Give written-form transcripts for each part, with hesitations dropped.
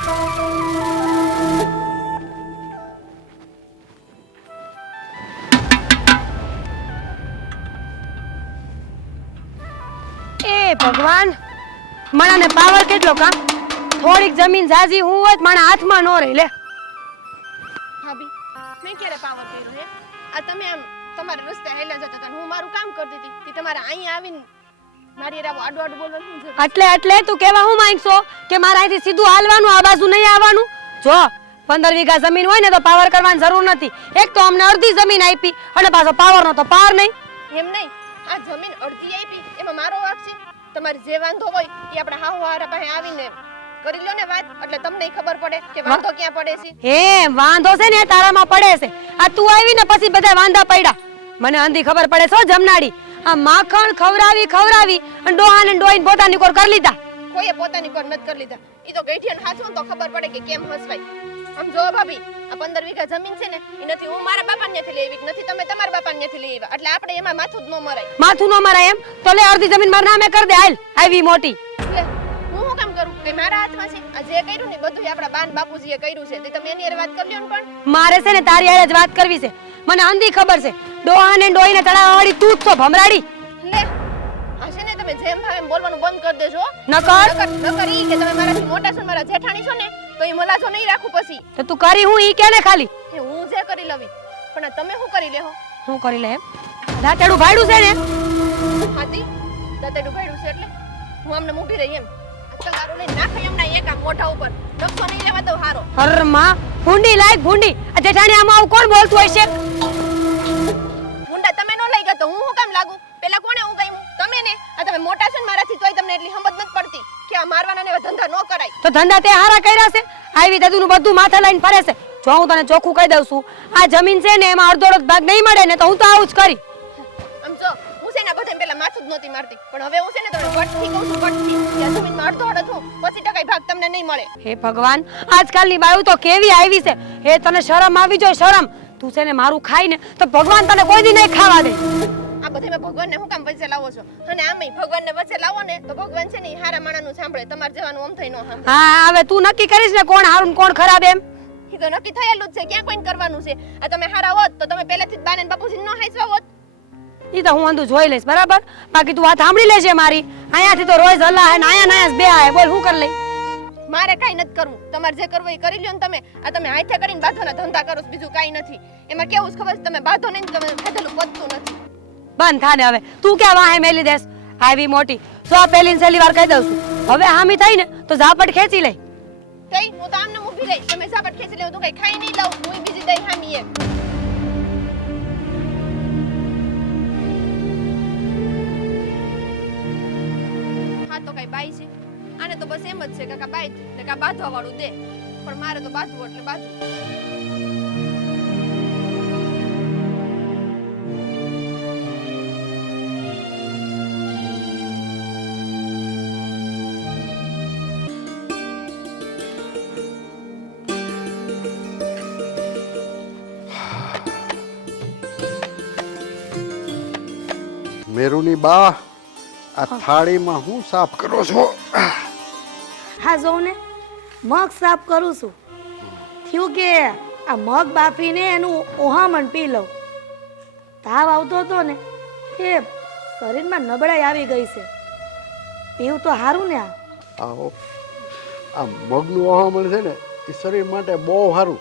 એ ભગવાન, મણાને પાવર કેટલો કા? થોડીક જમીન જાજી હું હોત મારા હાથમાં નો રહી લે. ભાભી, મેં ક્યારે પાવર કર્યો હે? આ તમે આમ તમારા રસ્તે હેલા જતા હતા, હું મારું કામ કરતી હતી, તે તમારે અહીંયા આવીને મારી રાવ આડું આડું બોલવાનું શું જરૂર? એટલે તું કેવા હું માંગશો કે મારા અહીંથી સીધું હાલવાનું, આ બાજુ નહીં આવવાનું? જો 15 વીઘા જમીન હોય ને તો પાવર કરવાની જરૂર નથી. એક તો અમને અડધી જમીન આપી અને પાછો પાવરનો તો પાર નહીં. એમ નહીં, આ જમીન અડધી આપી એમાં મારો વાંક છે? તમારે જે વાંધો હોય એ આપણે હાવ હારા પાસે આવીને કરી લો ને વાત, એટલે તમને ખબર પડે કે વાંધો ક્યાં પડે છે. હે વાંધો છે ને તારામાં પડે છે. આ તું આવી ને પછી બધા વાંધા પડ્યા. મને અંધી ખબર પડે છો જમનાડી. આ માખણ ખવરાવી અને ડોહાને ડોઈને પોતાની કોર કરી લીધા. કોઈએ પોતાની કોર નથી કરી લીધા. ઈ તો ગઈઠિયાને હાચું તો ખબર પડે કે કેમ હસવાય. આમ જો ભાભી, આ 15 વીઘા જમીન છે ને એ નથી હું મારા બાપાનેથી લઈ આવી, નથી તમે તમારા બાપાનેથી લઈ આવ્યા, એટલે આપણે એમાં માથું જ ન મરાય. માથું ન મરાય એમ તો લે અડધી જમીન મારા નામે કરી દે. હાલ આવી મોટી લે હું શું કામ કરું? કે મારા હાથમાં છે? આ જે કર્યું ને બધું આપણા બાન બાપુજીએ કર્યું છે, તે તમે એની હારે વાત કરી લ્યો ને. પણ મારે છે ને તારી હારે જ વાત કરવી છે. મને અંધી ખબર છે ડોહાને ડોઈને ચડાવવાવાળી તું જ છો ભમરાડી. લે આ છે ને તમે જેમ ભાવે એમ બોલવાનું બંધ કરી દેજો. નકર ઈ કે તમે મારાથી મોટા છો, મારા જેઠાણી છો ને, તો ઈ મલાજો નહીં રાખું પછી. તો તું કરી હું ઈ કે ને ખાલી એ હું જે કરી લવી, પણ આ તમે શું કરી લેહો? હું કરી લે એમ દાંતેડું ભાડું છે ને? હાથી દાંતેડું ભાડું છે એટલે હું આમને મૂકી રહી એમ? તમારું લઈ નાખે એમ ના એક આ મોઢા ઉપર નકશો નહીં લેવા દઉં હારો. અરે માં ભૂંડી લાયક ભૂંડી. આ જેઠાણી આમાં આવું કોણ બોલતું હોય છે? મુંડા તમે નો લઈ ગયા તો હું શું કામ લાગુ? પેલા કોણે ઉગામ્યું? તમે ને. આ તમે મોટા છો ને મારાથી, તોય તમને એટલી સમજ નથી પડતી કે આ મારવાના ને એવા ધંધા નો કરાય. તો ધંધા તે હારા કર્યા છે. આવી દાદુનું બધું માથે લઈને ફરે છે. જો હું તને ચોખ્ખું કહી દઉં છું, આ જમીન છે ને એમાં અડધો ભાગ નહીં મળે ને તો હું તો આવું જ કરી. આમ જો હું છે ને બધે પેલા માથું જ નહોતી મારતી, પણ હવે હું છે ને તમને વટથી કહું છું, વટથી કે આ જમીનમાં અડધો છું, પછી ટકાઈ ભાગ તમને નહીં મળે. હે ભગવાન, આજકાલની બાયું તો કેવી આવી છે. હે તને શરમ આવી જોઈએ, શરમ. તું છે ને મારું ખાઈ ને તો ભગવાન તને કોઈ દી નહીં ખાવા દે. આ બધે મેં ભગવાનને હું કામ વચ્ચે લાવો છો? અને આમેય ભગવાનને વચ્ચે લાવો ને તો ભગવાન છે ને ઈ હારા માણાનું સાંભળે, તમારે જવાનું આમ થઈ નો સાંભળે. હા હવે તું નક્કી કરીશ ને કોણ હારું ને કોણ ખરાબ એમ? ઈ તો નક્કી થયેલું જ છે, ક્યાં કોઈને કરવાનું છે? આ તમે હારા હોત તો તમે પહેલેથી જ બાને બાપુજીને નો હાંસવા હોત. ઈ તો હું અંધું જોઈ લઈશ બરાબર. બાકી તું વાત સાંભળી લેજે મારી. અહીંયાથી તો રોજ હલા હે ને આયા બે આય બોલ હું કરી લઈ. મારે કાઈ નથી કરવું, તમારે જે કરવું એ કરી લ્યો ને તમે. આ તમે હાથે કરીને બાધોના ધંધા કરો છો, બીજું કાઈ નથી. એમાં કેવું ખબર છે, તમે બાધો નહીં તમે ખાધેલું પચતું નથી. બંધ થાને હવે. તું ક્યાં વાહે મેલી દેસ આવી મોટી? તો આ પહેલી ને છેલ્લી વાર કહી દઉં છું, હવે હામી થઈ ને તો ઝાપટ ખેંચી લઈ. તઈ હું તો આમને ઊભી રહી, તમે ઝાપટ ખેંચી લેવું તો કઈ ખાઈ નહીં લઉં, હું બીજી દઈ હામી એક. હા તો કઈ બાઈ છે, આને તો બસ એમ જ છે કે કા બાઈ ને કા બાંધવા વાળું દે, પણ મારે તો બાંધવું એટલે બાંધવું. મેરુની બા, આ થાળીમાં હું સાફ કરો છો? હા જોઉં ને, મગ સાફ કરું છું. થયું કે આ મગ બાફીને એનું ઓહામણ પી લઉં. તાવ આવતો હતો ને એ શરીરમાં નબળાઈ આવી ગઈ છે. પીવું તો સારું ને. આવો આ મગનું હવામાન છે ને એ શરીર માટે બહુ સારું,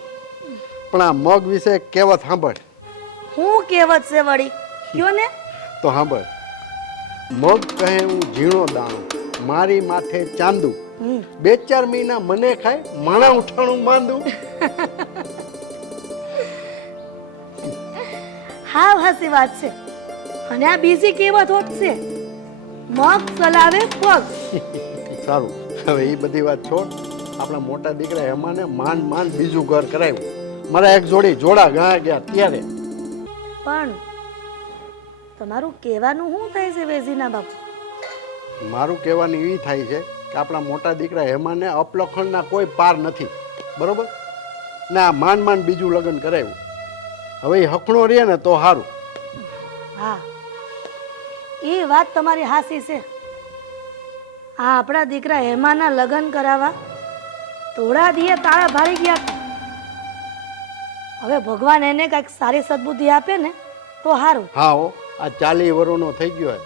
પણ આ મગ વિશે કહેવત સાંભળ. હું કહેવત છે વળી? કયો ને. તો સાંભળ. મગ કહે હું ઝીણો દાણો, મારી માથે ચાંદુ, 2-4 મહિના મને ખાય, માણા ઉઠાણું બાંધું. હાવ હાસી વાત છે. અને આ બીજી કહેવત હોત છે, મગ ચલાવે પગ. સારું, હવે એ બધી વાત છોડ. આપણા મોટા દીકરા એમાંને માંડ બીજું ઘર કરાવ્યું. મારા એક જોડા ગા ગયા ત્યારે. પણ તમારું કહેવાનું શું થાય છે વેજીના બાપુ? મારું કહેવાનું એ થાય છે કે આપણા મોટા દીકરા હેમાને અપલખણના કોઈ પાર નથી, બરોબર? ના માંડ બીજું લગ્ન કરાવ્યું. હવે એ હકણો રહે ને તો સારું. હા એ વાત તમારી હાસી છે. આ આપણા દીકરા હેમાના લગ્ન કરાવવા થોડા દીએ તાળા ભારી ગયા હતા. હવે ભગવાન એને કંઈક સારી સદબુદ્ધિ આપે ને તો સારું. હા હો, આ 40 વર્ષનો થઈ ગયો હે.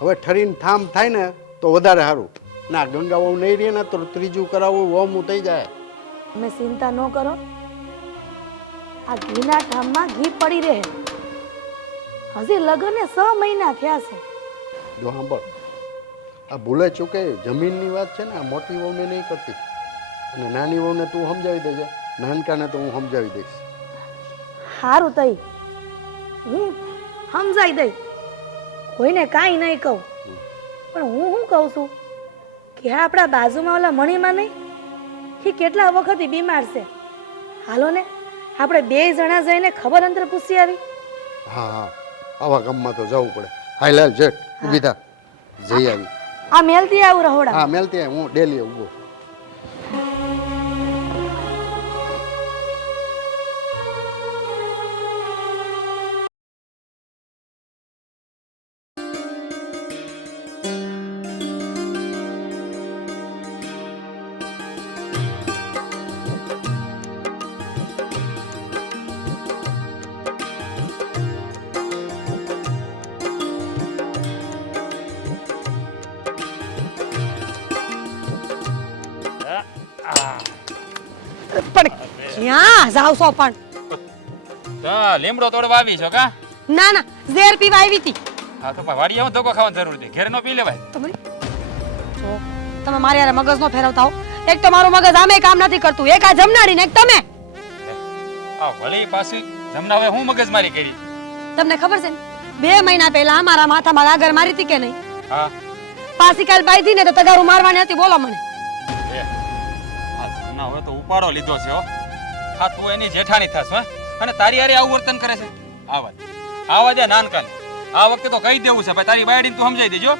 હવે ઠરીને થામ થાય ને તો વધારે સારું. ના ગંગાઓ નહીં રહે ને તો ત્રીજું કરાવવું વહમું થઈ જાય. તમે ચિંતા ન કરો, આ ઘીના ઠામમાં ઘી પડી રહે. હજી લગ્નને 6 મહિના થયા છે. જો સાંભળ, આ ભૂલે ચૂકે જમીનની વાત છે ને, આ મોટી વહુને નહીં કરતી, અને નાની વહુને તું સમજાવી દેજે, નાનકાને તો હું સમજાવી દઈશ. સારું તઈ હું સમજાઈ દઈ, કોઈને કાંઈ નહીં કહું. પણ હું શું કહું છું કે આપણા બાજુમાં ઓલા મણીમાં નહીં, એ કેટલા વખતથી બીમાર છે. હાલો ને આપણે 2 જણા જઈને ખબર અંતર પૂછી આવી. હા હા, આવા ગામમાં તો જવું પડે. હાય લાલ જેઠ ઊભી થા, જઈ આવી. આ મેલતી આવું રહોડા. હા મેલતી આય, હું ડેલી ઊભો. પણ ક્યાં જાવ છો પણ? તો લીમડો તોડવા આવી છો કા? ના ના, ઝેર પીવા આવી હતી. હા તો પણ વાડીએ હું ધોકો ખાવાની જરૂર નથી, ઘરે નો પી લેવાય. જો તમે મારી યાર મગજ નો ફેરવતા હો. એક તો મારું મગજ આમે કામ નથી કરતું, એક આ જમનાડી ને એક તમે. આ વળી પાછી જમના હવે હું મગજમારી કરી. તમને ખબર છે ને 2 મહિના પહેલા મારા માથામાં આગળ મારી હતી કે નહીં? હા પાછી કાલ બાંધી ને તો તગારું મારવાની હતી. બોલો મને. આ જમના હવે તો ઉપાડો લીધો છે હો. હા તું એની જેઠાણી થાસ હે, અને તારી હારે આવું વર્તન કરે છે. આવા દે નાનકાને. આ વખતે તો કહી દેવું છે ભાઈ, તારી બાયડીને તું સમજાઈ દેજો.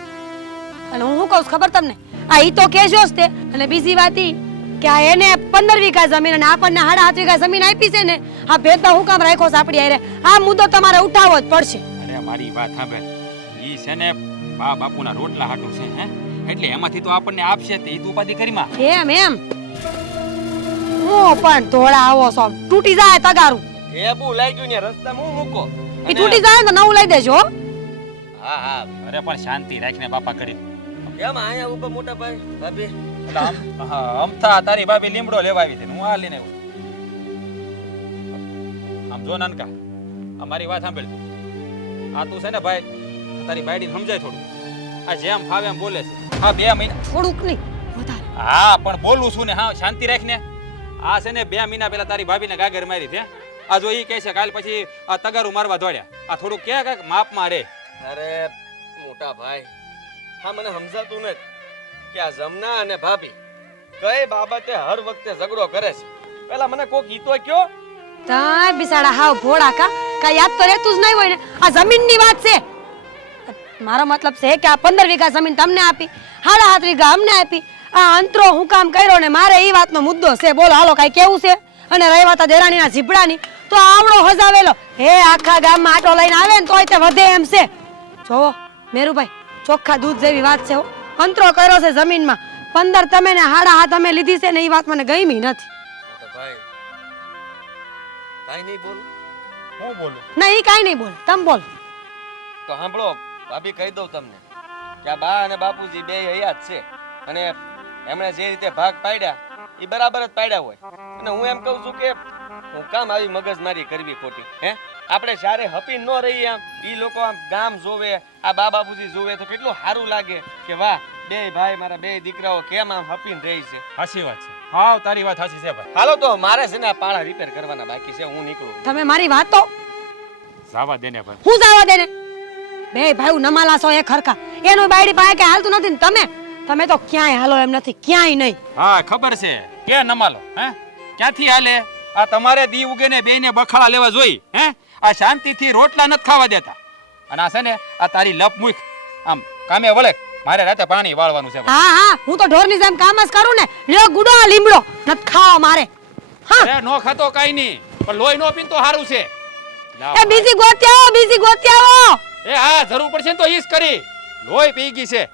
અને હું શું કહું છું ખબર તમને? આ ઈ તો કેજો જ તે. અને બીજી વાત ઈ કે આ એને 15 વીઘા જમીન અને આપણને 7.5 વીઘા જમીન આપી છે ને, આ ભેદભાવ હું કામ રાખ્યો છે આપણી હારે? આ મુદ્દો તમારે ઉઠાવવો જ પડશે. અરે મારી વાત સાંભળ, ઈ છે ને બા બાપુના રોટલા હાટું છે હે, એટલે એમાંથી તો આપણને આપશે તે તું ઉપાધિ કરી માં. એમ હું પણ ધોળા આવો છો, તૂટી જાય તગારું. ઠેબુ લાગ્યું ને રસ્તામાં હું મૂકો. ઈ તૂટી જાય ને તો નવું લઈ દેજો. હા હા. અરે પણ શાંતિ રાખીને બાપા કરી. કેમ આયા ઉપર મોટા ભાઈ ભાભી? અમથા તારી ભાભી લીમડો લેવા આવી હતી, હું આ લઈને આવ્યો. આમ જો નાનકા, આ મારી વાત સાંભળ. આ તું છે ને ભાઈ, તારી બાયડીને સમજાય થોડું. આ જેમ ફાવે એમ બોલે છે. હા 2 મહિના થોડુંક નહીં વધારે. હા પણ બોલું છું ને, હા શાંતિ રાખને. આ છે ને 2 મહિના પહેલા તારી ભાભીને ગાગર મારી છે. આ જો ઈ કહે છે કાલ પછી આ તગારું મારવા દોડ્યા. આ થોડું કે કાંઈક માપમાં રે. અરે મોટા ભાઈ, હા મને સમજાતું નથી કે આ જમના અને ભાભી કઈ બાબતે હર વખતે ઝઘડો કરે છે. પેલા મને કોક ઈ તો કયો. તાય બિસાડા હાવ ભોળા કા યાદ તો રહેતું જ નહીં હોય ને. આ જમીનની વાત છે. મારો મતલબ છે કે આ 15 વીઘા જમીન તમને આપી, 7.5 વીઘા અમને આપી. આ અંતરો હું કામ કર્યો ને મારે એ વાતનો મુદ્દો છે. બોલો હાલો કાઈ કેવું છે? અને રહી વાત દેરાણીના જીભડાની, તો આવડો હજાવેલો હે આખા ગામમાં આટો લઈને આવે ને તોય તે વધે એમ છે. જોવો મેરુભાઈ, ચોખ્ખા દૂધ જેવી વાત છે હો. અંતરો કર્યો છે જમીનમાં. 15 તમે ને 7.5 તમે લીધી છે ને એ વાત મને ગમી નથી. મોટા ભાઈ કાઈ નહીં બોલ. હું બોલું? ના ઈ કાઈ નહીં બોલ, તમે બોલો. તો સાંભળો ભાભી, કહી દઉં તમને કે આ બા અને બાપુજી બે હયાત છે, અને એમણે જે રીતે ભાગ પાડ્યા એ બરાબર જ પાડ્યા હોય. અને હું એમ કહું છું કે હું કામ આવી મગજમારી કરવી ખોટી? હે, આપણે જ્યારે હપી ન રહીએ, આમ ઈ લોકો આમ ગામ જોવે, આ બા બાપુજી જોવે તો કેટલું સારું લાગે કે વાહ 2 ભાઈ મારા 2 દીકરાઓ કેમ આમ હપીને રહી છે. સાચી વાત છે. હા તારી વાત સાચી છે ભાઈ. હાલો તો મારે છે ને આ પાળા રિપેર કરવાના બાકી છે, હું નીકળું. તમે મારી વાત તો જવા દે ને ભાઈ. હું જવા દે ને. 2 ભાઈ નમાલા છો એક હરખા. એનું બાયડી પાસે કે હાલતું નથી ને તમે તો ક્યાંય હાલો એમ નથી, ક્યાંય નહીં. હા ખબર છે કે નમાલો હે ક્યાંથી હાલે? આ તમારે દી ઉગે ને બેને બખાડા લેવા જોઈ હે? આ શાંતિથી રોટલા નથી ખાવા દેતા. અને આ છે ને આ તારી લપ મુખ આમ કામે વળે. મારે રાતે પાણી વાળવાનું છે. હા હું તો ઢોરની જેમ કામ જ કરું ને. લ્યો ગુડો આ લીમડો નથી ખાવા મારે. હા અરે નો ખાતો કાઈ નહીં, પણ લોહી નો પીન તો સારું છે. એ બીજી ગોતી આવો. એ હા જરૂર પડશે ને તો ઈસ કરી. લોહી પી ગઈ છે.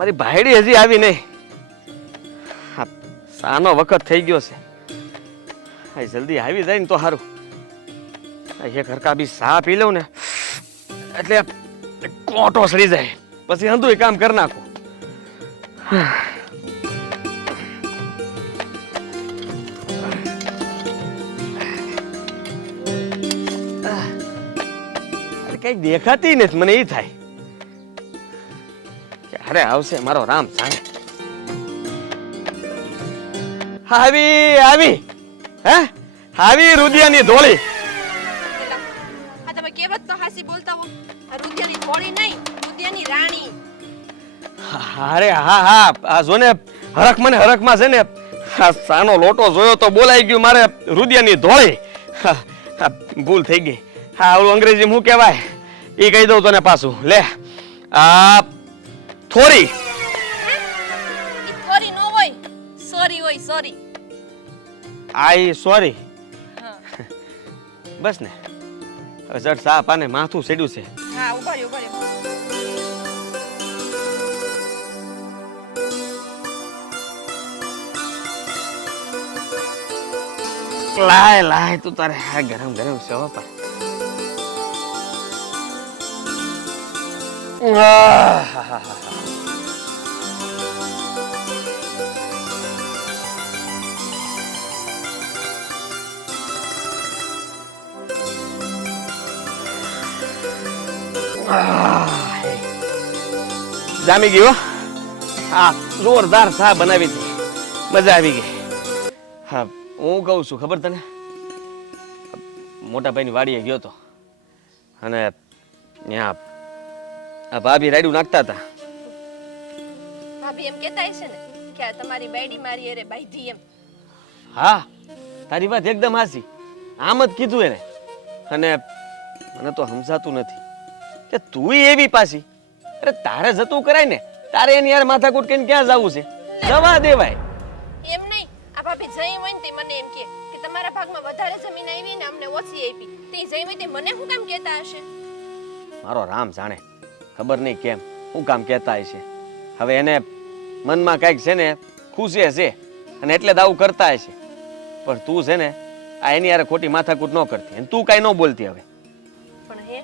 મારી ભાઈડી હજી આવી નહીં. હા, સાનો વખત થઈ ગયો છે. હા, જલ્દી આવી જાય ને તો સારું. એક હરકા બી સા પી લઉં ને એટલે કોટો સડી જાય, પછી હંધુય કામ કરી નાખું. કઈ દેખાતી નથી મને. એ થાય ક્યારે આવશે મારો રામ જાણે. આવી આવી હે આવી રુદિયાની ધોળી. આ તમે કેવત તો હાસી બોલતા હો. આ રૂધિયાની થોડી નહીં, રૂધિયાની રાણી. અરે હા હા, આ જો ને હરખ મને હરખમાં છે ને આ સાનો લોટો જોયો તો બોલાઈ ગયું મારે રુદિયાની ધોળી. ભૂલ થઈ ગઈ. હા, ઓલું અંગ્રેજી શું કહેવાય એ કહી દઉં તને પાછું. લે આ થોરી. ઈ થોરી નો હોય, સોરી હોય, સોરી. આઈ સોરી. બસ ને હવે જટ સાપ આને માથું સેડ્યું છે. હા, ઉભા રહ્યો, ઉભા રહ્યો. લાય લાય તું તારે આ ગરમ ગરમ સેવા પર. જામી ગયો. હા, જોરદાર ચા બનાવી હતી, મજા આવી ગઈ. હા, હું કહું છું ખબર તને, મોટા ભાઈની વાડીએ ગયો તો અને ત્યાં આ ભાભી રાયડું નાખતા હતા. ભાભી એમ કહેતા હશે ને કે આ તમારી બાયડી મારી અરે બાયધી એમ. હા, તારી વાત એકદમ હાચી. આમ જ કીધું એને. અને મને તો સમજાતું નથી કે તું એવી પાછી. અરે તારે જતું કરાય ને, તારે એની યાર માથાકૂટ કરીને ક્યાં જવું છે? જવા દેવાય. એમ નહીં, આ ભાભી જઈ હોય ને તે મને એમ કે તમારા ભાગમાં વધારે જમીન આવી ને અમને ઓછી આપી. તે જઈ હોય તે મને શું કામ કહેતા હશે? મારો રામ જાણે, ખબર નહીં કેમ શું કામ કહેતા હશે. હવે એને મનમાં કાંઈક છે ને ખુશી હશે અને એટલે દાવું કરતા હશે. પણ તું છે ને આ એની યાર ખોટી માથાકૂટ ન કરતી અને તું કાંઈ ન બોલતી. હવે પણ હે,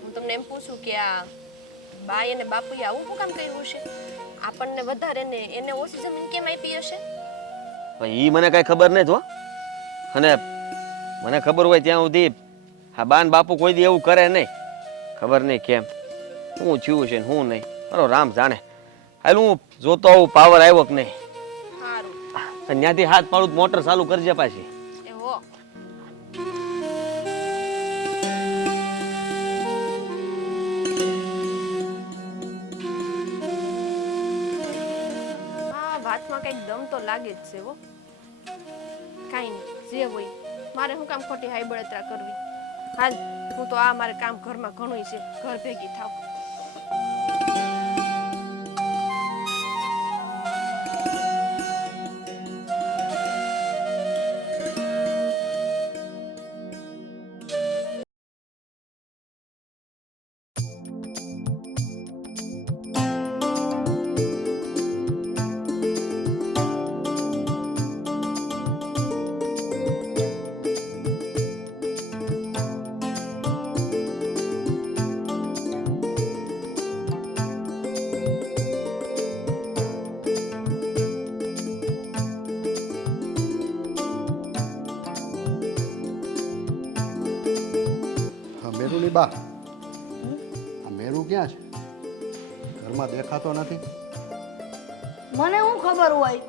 હું તમને એમ પૂછું કે આ બાઈ અને બાપુએ આવું શું કામ કર્યું હશે? આપણને વધારે ને એને ઓછી જમીન કેમ આપી હશે? ઈ મને કાંઈ ખબર નથી હો. અને મને ખબર હોય ત્યાં સુધી હા બાન બાપુ કોઈ દી એવું કરે નહીં. ખબર નહીં કેમ શું થયું છે ને શું નહીં. મારો રામ જાણે. હાલ હું જોતો આવું પાવર આવ્યો કે નહીં. સારું. અને ત્યાંથી હાથ પાડું મોટર ચાલુ કરજે પાછી. એવો હા, વાતમાં કઈક દમ તો લાગે જ છે હો. કાઈ નહીં, જે હોય. મારે શું કામ ખોટી હાઈ બળતરા કરવી? હાલ, હું તો આ મારે કામ ઘરમાં ઘણું છે, ઘર ભેગી થાવ. મેરુની બા, આ મેરુ ક્યાં છે? ઘરમાં દેખાતો નથી. મને શું ખબર હોય?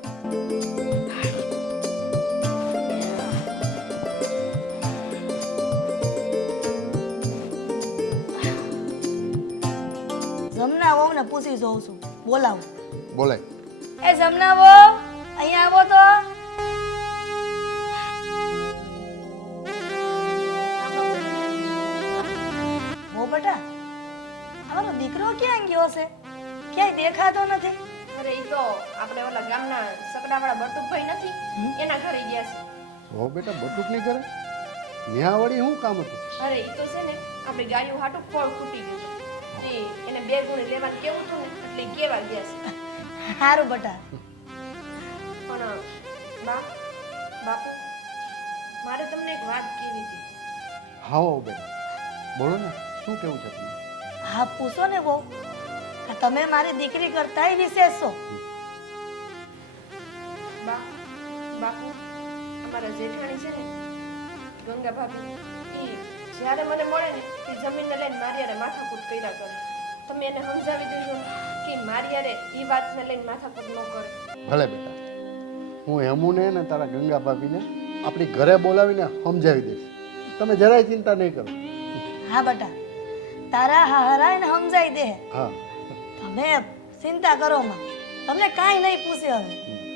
જમના વહુને પૂછી જોઉં છું, બોલાવું. બોલાય. એ જમના વહુ, અહીંયા આવો તો. હો બેટા, અમારો દીકરો ક્યાં ગયો છે? ક્યાંય દેખાતો નથી. અરે ઈ તો આપણે ઓલા ગામના સકડાવાળા બટુકભાઈ નથી, એના ઘરે ગયા છે. હો બેટા, બટુક નહીં કરે? ન્યા વળી શું કામ હતું? અરે ઈ તો છે ને આપણી ગાયું હાટું ફળ ફૂટી ગયું. જી એને 2 ગુણી લેવાનું કેવું હતું ને એટલે ઈ કેવા ગયા છે. સારું બટા. પણ બા બાપુ મારે તમને એક વાત કહેવી હતી. હા હો બેટા બોલો ને શું કેવું છે તમને હા પૂછો ને બહુ. તમે મારી દીકરી કરતાંય વિશેષ છો. બા બાપુ અમારા જેઠાણી છે ને ગંગા ભાભી ઈ જ્યારે મને મળે ને એ જમીનને લઈને મારી હારે માથાકૂટ કર્યા કરે. તમે એને સમજાવી દેજો ને કે મારી હારે એ વાતને લઈને માથાકૂટ ન કરે. ભલે બેટા હું હેમુને ને તારા ગંગા ભાભીને આપણી ઘરે બોલાવીને સમજાવી દઈશ તમે જરાય ચિંતા નહીં કરો હા બટા તારા હારા એને સમજાઈ દે. હા તમે ચિંતા કરો માં. તમને કાંઈ નહીં પૂછે હવે.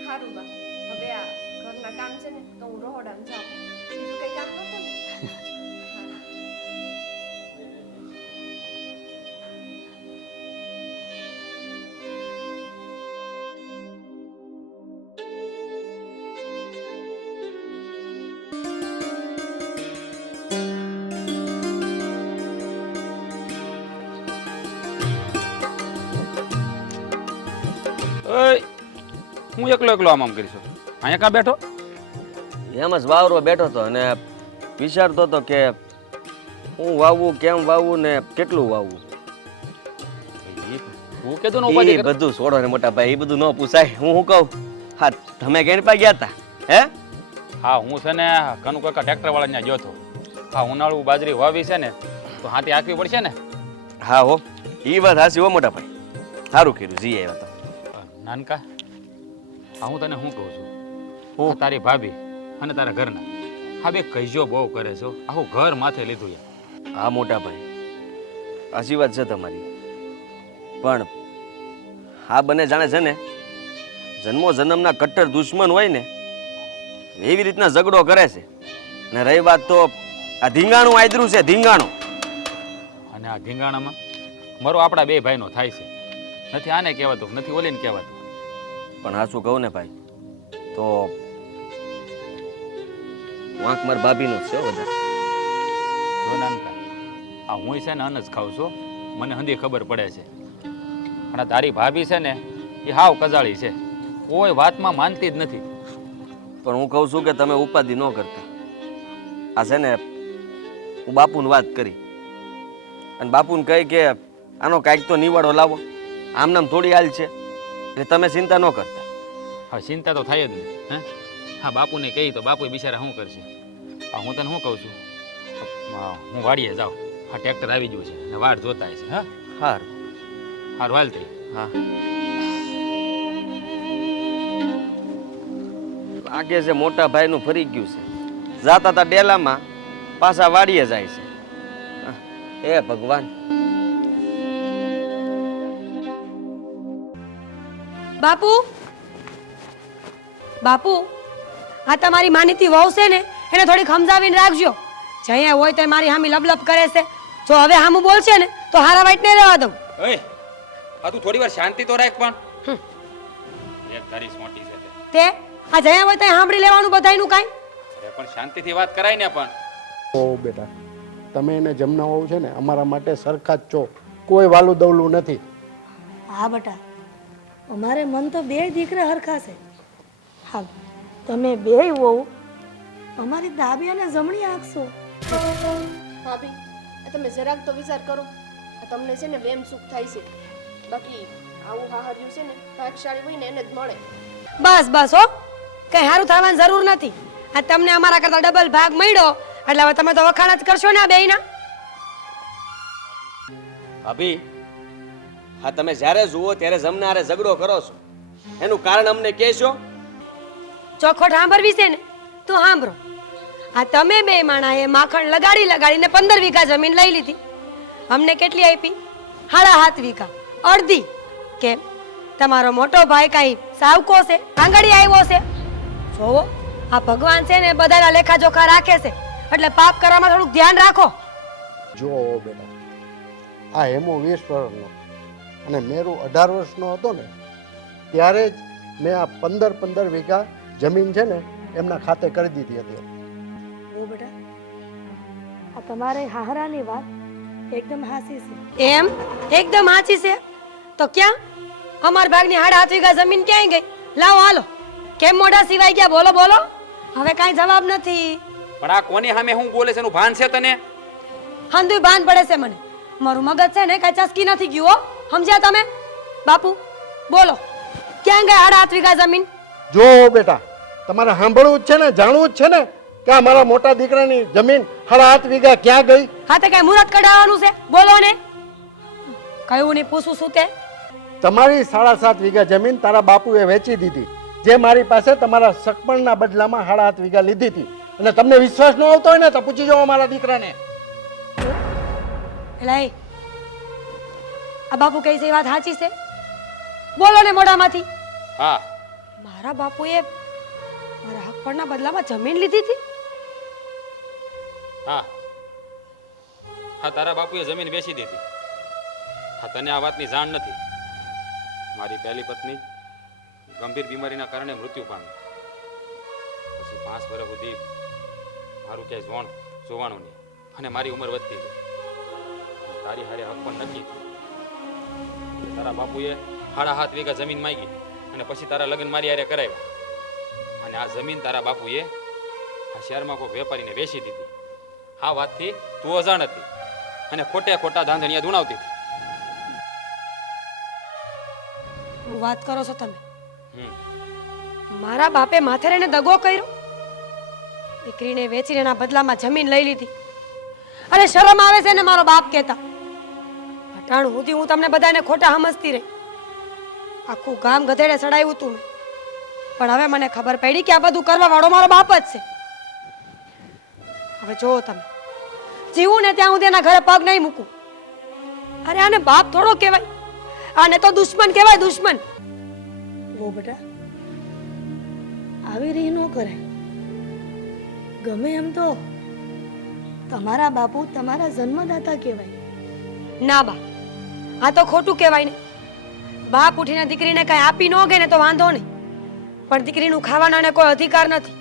સારું બા હવે આ ઘરના કામ છે ને તો હું રહોડામાં જાઉં. બીજું કઈ કામ નહોતું ને. ઓય હું એકલો આમ કરીશું અહીંયા કાં બેઠો એમ જ વાવરો બેઠો હતો અને વિચારતો હતો કે હું વાવવું કેમ વાવવું ને કેટલું વાવવું. હું કીધું ને એ ઉપાધિ કર. બધું છોડો ને મોટા ભાઈ, એ બધું ન પૂછાય. હું શું કહું, હા તમે કેની પાસે ગયા હતા હે? હા હું છે ને કનુ કાકા ટ્રેક્ટર વાળા ત્યાં ગયો હતો. હા ઉનાળુ બાજરી વાવી છે ને તો હાથી હાંકવી પડશે ને. હા હો એ વાત હાચી હો મોટા ભાઈ, સારું કર્યું જઈ આવ્યા તો. નાનકા હા હું તને શું કહું છું હું તારી ભાભી અને તારા ઘરના હા બે કહીજો બહુ કરે છો આખું ઘર માથે લીધું યાર. હા મોટા ભાઈ સાચી વાત છે તમારી, પણ હા બંને જાણે છે ને જન્મો જન્મના કટ્ટર દુશ્મન હોય ને એવી રીતના ઝઘડો કરે છે. અને રહી વાત તો આ ધીંગાણું આદરું છે, ધીંગાણું. અને આ ધીંગાણામાં મરો આપણા બે ભાઈનો થાય છે. નથી આને કહેવાતું નથી ઓલીને કહેવાતું. પણ હા શું કહું ને ભાઈ તો વાંક માર ભાભીનું જ છે બધા. જો નાનકા આ હું છે ને અન જ ખાઉં છું, મને હંધી ખબર પડે છે. અને તારી ભાભી છે ને એ હાવ કજાળી છે, કોઈ વાતમાં માનતી જ નથી. પણ હું કહું છું કે તમે ઉપાધિ ન કરતા. આ છે ને હું બાપુને વાત કરી અને બાપુને કહી કે આનો કાંઈક તો નિવાડો લાવો, આમ નામ થોડી હાલ છે, એટલે તમે ચિંતા ન કરતા. હા ચિંતા તો થાય જ નહીં. હે હા બાપુને કહી તો બાપુ બિચારા શું કરશે. હા હું તને શું કહું છું, હું વાડીએ જાઉં. હા ટ્રેક્ટર આવી ગયું છે અને વાડ જોતા છે. હા હારું હારું હાલ થઈ. હા લાગે છે મોટા ભાઈનું ફરી ગયું છે. જાતા તા ડેલામાં પાછા વાડીએ જાય છે. હે ભગવાન. બાપુ બાપુ આ તમારી માનીતી વહુ છે ને એને થોડીક સમજાવીને રાખજો. જઅહીંયા હોય તો મારી હામી લબલબ કરે છે. જો હવે હામું બોલશે ને તો હારા વાઈટ નહીં રહેવા દઉં. ઓય આ તું થોડી વાર શાંતિ તો રાખ. પણ એક તારી મોટી છે તે આ જયા હોય તો સાંભળી લેવાનું બધાયનું કાંઈ. પણ શાંતિથી વાત કરાય ને. પણ ઓ બેટા તમે એને જમના હોવ છે ને અમારા માટે સરખા જ છો, કોઈ વાલું દવલું નથી. હા બટા અમારે મન તો બે દીકરા હરખા છે. હા તમે બે વહુ અમારી ડાબી અને જમણી આંખશો. ભાભી આ તમે જરાક તો વિચાર કરો. આ તમને છે ને વેમ સુખ થાય છે, બાકી આવું હાહર્યું છે ને ભાગશાળી હોય ને એને જ મળે. બસ બસ હો કઈ સારું થવાની જરૂર નથી. આ તમને અમારા કરતા ડબલ ભાગ મળ્યો એટલે હવે તમે તો વખાણ જ કરશો ને આ બેયના. ભાભી હા તમે જ્યારે જુઓ ત્યારે જમનારે ઝઘડો કરો છો, એનું કારણ અમને કહેશો? ચોખોટ સાંભળવી છે ને તો સાંભળો. આ તમે બે માણાએ માખણ લગાડીને 15 વીઘા જમીન લઈ લીધી. અમને કેટલી આપી? 7.5 વીઘા, અડધી. કેમ તમારો મોટો ભાઈ કાંઈ સાવકો છે, આંગળી આવ્યો છે? જોવો આ ભગવાન છે ને બધાના લેખા જોખા રાખે છે, એટલે પાપ કરવામાં થોડુંક ધ્યાન રાખો. જો બેટા આ હેમો 20 વર્ષનો અને મેરુ 18 વર્ષનો હતો ને ત્યારે જ મેં આ 15 વીઘા જમીન છે ને એમના ખાતે કરી દીધી હતી. ઓ બેટા આ તમારે હાહરાની વાત એકદમ હાસી છે. એમ એકદમ આચી છે તો ક્યાં અમાર ભાગની 8.5 વીઘા જમીન ક્યાંય ગઈ? લાવો હાલો. કેમ મોઢા સિવાય ગયા? બોલો બોલો. હવે કાંઈ જવાબ નથી. પણ આ કોની સામે હું બોલે છે એનું ભાન છે તને? હાંધુય ભાન પડે છે મને. મારું મગજ છે ને કાંઈ ચસકી નથી ગયું હો. સમજ્યા તમે? બાપુ બોલો, ક્યાં ગઈ 8.5 વીઘા જમીન? જો બેટા, તમારે સાંભળવું જ છે ને, જાણવું જ છે ને કે આ મારા મોટા દીકરાની જમીન 8.5 વીઘા ક્યાં ગઈ? હા તે કાંઈ મુહૂર્ત કઢાવવાનું છે? બોલો ને. કયું નહીં પૂછું શું તે? તમારી 7.5 વીઘા જમીન તારા બાપુએ વેચી દીધી, જે મારી પાસે તમારા સગપણના બદલામાં 8.5 વીઘા લીધી હતી. અને તમને વિશ્વાસ ન આવતો હોય ને તો પૂછી જાઓ મારા દીકરાને. એલા એ આ બાપુ કહે છે એ વાત સાચી છે? બોલો ને મોઢામાંથી. હા, મારા બાપુએ મારા હક પરના બદલામાં જમીન લીધી હતી? હા, હા, તારા બાપુએ જમીન વેચી દીધી. હા, તને આ વાતની જાણ નથી. મારી પહેલી પત્ની ગંભીર બીમારીના કારણે મૃત્યુ પામી. પછી 5 વર્ષ સુધી મારું ક્યાંય જોવાનું નહીં અને મારી ઉંમર વધતી ગઈ. તારી હારે હક પણ નક્કી થયું. તારા બાપુએ 7.5 વીઘા જમીન માંગી અને પછી તારા લગ્ન મારી હારે કરાવ્યા. અને આ જમીન તારા બાપુએ આ શહેરમાં કોઈ વેપારીને વેચી દીધી. આ વાતથી તું અજાણ હતી અને ખોટે ખોટા ધાંધણિયા ધૂણાવતી હતી. હું વાત કરો છો તમે? હમ. મારા બાપે માથે રહીને દગો કર્યો? દીકરીને વેચીને એના બદલામાં જમીન લઈ લીધી. અરે શરમ આવે છે ને મારો બાપ કહેતા. અટાણ સુધી હું તમને બધાને ખોટા સમજતી રહી. આખું ગામ ગધેડે ચડાવ્યું તું મેં. પણ હવે મને ખબર પડી કે આ બધું કરવા વાળો મારો બાપ જ છે. હવે જોવો તમે, જીવું ને ત્યાં સુધી એના ઘરે પગ નહીં મૂકું. અરે આને બાપ થોડો કહેવાય, આને તો દુશ્મન કહેવાય, દુશ્મન. વો બેટા, આવી રહી ન કરાય. ગમે એમ તો તમારા બાપુ તમારા જન્મદાતા કહેવાય. ના બા, આ તો ખોટું કહેવાય ને. બાપ ઉઠીને દીકરીને કઈ આપી ન ગઈ ને તો વાંધો નહીં, પણ દીકરીનું ખાવાનો એને કોઈ અધિકાર નથી.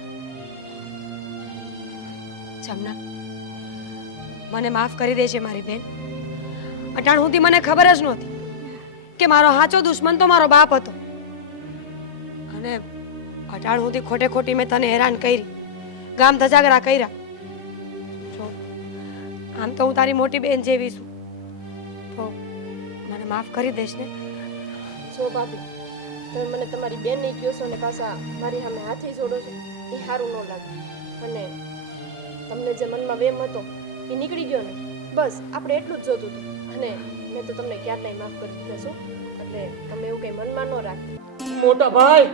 જમના, મને માફ કરી દે છે મારી બેન. અટાણ સુધી મને ખબર જ નહોતી કે મારો સાચો દુશ્મન તો મારો બાપ હતો. અને અટાણ સુધી ખોટે ખોટી મેં તને હેરાન કરી, ગામ ધજાગરા કર્યા. જો આમ તો હું તારી મોટી બેન જેવી છું, તો મને માફ કરી દેશ ને? જો ભાભી, તમે મને તમારી બેન નહીં કહો છો ને પાછા મારી સામે હાથી જોડો છો, એ સારું ન લાગે. અને તમને જે મનમાં વેમ હતો એ નીકળી ગયો ને, બસ આપણે એટલું જ જોતું હતું. અને મેં તો તમને ક્યારનાય માફ કરી દીધા છું, એટલે તમે એવું કંઈ મનમાં ન રાખો. મોટા ભાઈ,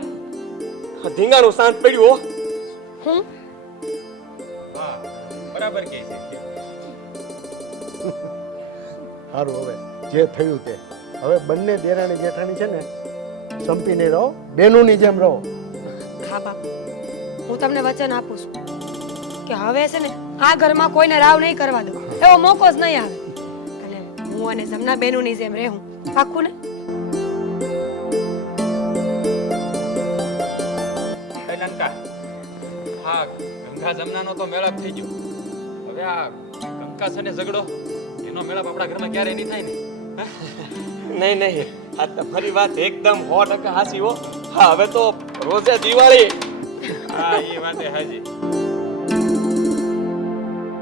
આ ધીંગાણું શાંત પડ્યું હો. હું હા, બરાબર કહે છે. સારું, હવે જે થયું તે. હવે બંને દેરાણી જેઠાણી છે ને સંપીને રહો, બેનોની જેમ રહો. હા બાપ, હું તમને વચન આપું છું કે હવે છે ને આ ઘરમાં કોઈને રાવ નહીં કરવા દઉં, એવો મોકો જ નહીં આવે. અને હું અને જમના બેનુની જેમ રહું. પાક્કું ને? લંકા, હા, ગંગા જમનાનો તો મેળાપ થઈ ગયો. હવે આ કંકાસ અને ઝઘડો એનો મેળાપ આપણા ઘરમાં ક્યારેય નહીં થાય ને. નહીં, આ તમારી વાત એકદમ 100% હાચી હો. હા, હવે તો રોજે દિવાળી. હા, એ વાત હાજી.